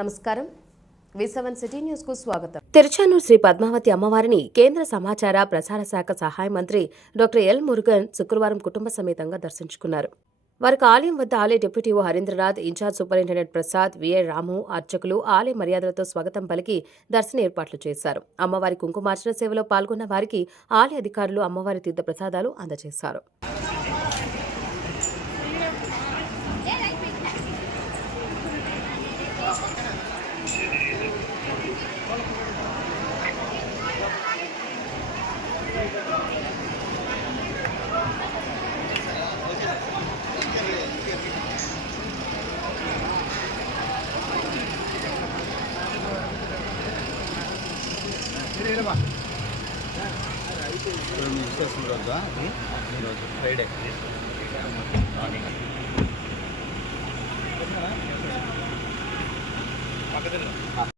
నమస్కారం. V7 city news కు స్వాగతం. తిరుచానూరు శ్రీ పద్మావతి అమ్మవారిని కేంద్ర సమాచార ప్రసార శాఖ సహాయ మంత్రి డాక్టర్ ఎల్ మురుగన్ శుక్రవారం కుటుంబ సమేతంగా దర్శించుకున్నారు. వారికి ఆలయం వద్ద ఆలయ deputy EO Harindranath, incharge superintendent Prasad, VI Ramu, అర్చకులు ఆలయ మర్యాదలతో స్వాగతం పలికి దర్శన ఏర్పాట్లు చేశారు. అమ్మవారి కుంకుమార్చన సేవలో పాల్గొన్న వారికి ఆలయ అధికారులు అమ్మవారి తీర్థ ప్రసాదాలు అందజేశారు. ఫ్రైడే